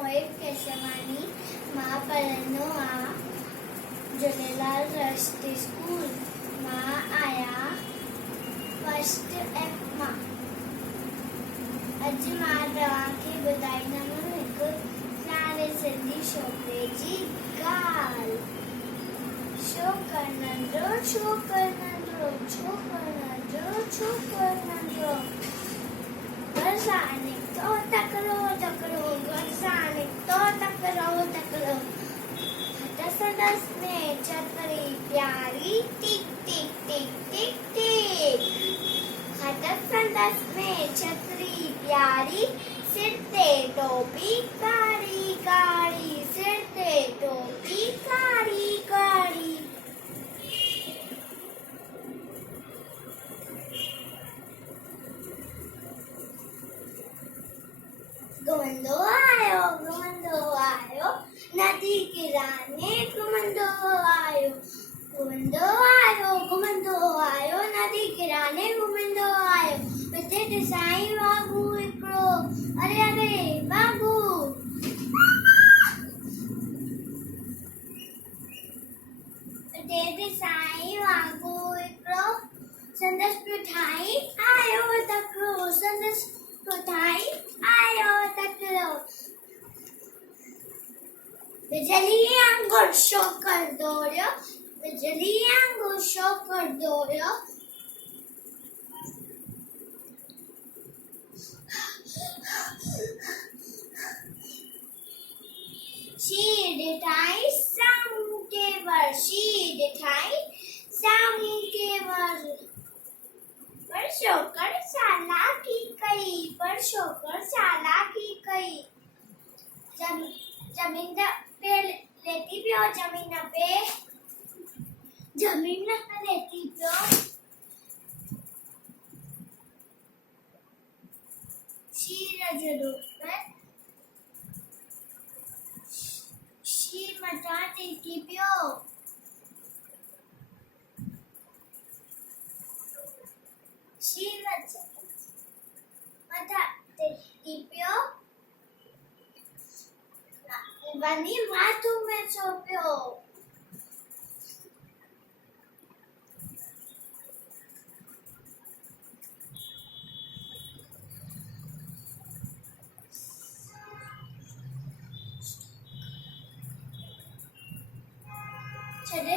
मोहित केशवानी मां पढ़नो आ Jhulelal trust school मां आया फर्स्ट एफ मां। अज मां तव्हांखे ॿुधाईंदमि हिकु सारे सिंधी छोकिरे जी ॻाल्हि। छोकिरो नंढो घर निकितो तकिड़ो घर निकितो तकिड़ो संदसि में छतरी प्यारी टिक टिक टिक टिक टिक। संदसि में छतरी प्यारी सिर ते टोपी कारी कारी सिर ते टोपी कारी कारी। घुमंदो आयो नदी किराने घुमंदो आयो नदी किराने घुमंदो आयो। उते ॾिसाई वागू हिकिड़ो अरे वागू उते ॾिसाई वागू हिकिड़ो संदसि पियो ठाही आयो तकिड़ो संदसि पियो ठाही आयो तकिड़ो। बिजली वांगुरु शोकर दौड़ियो शीर ठाही सामू के वर पर शोकर चालाकी कई जमीन पे लेटी पियो शीर जे रूप में शीर मथा टेकी पियो वनी माथू में सो पियो। छॾे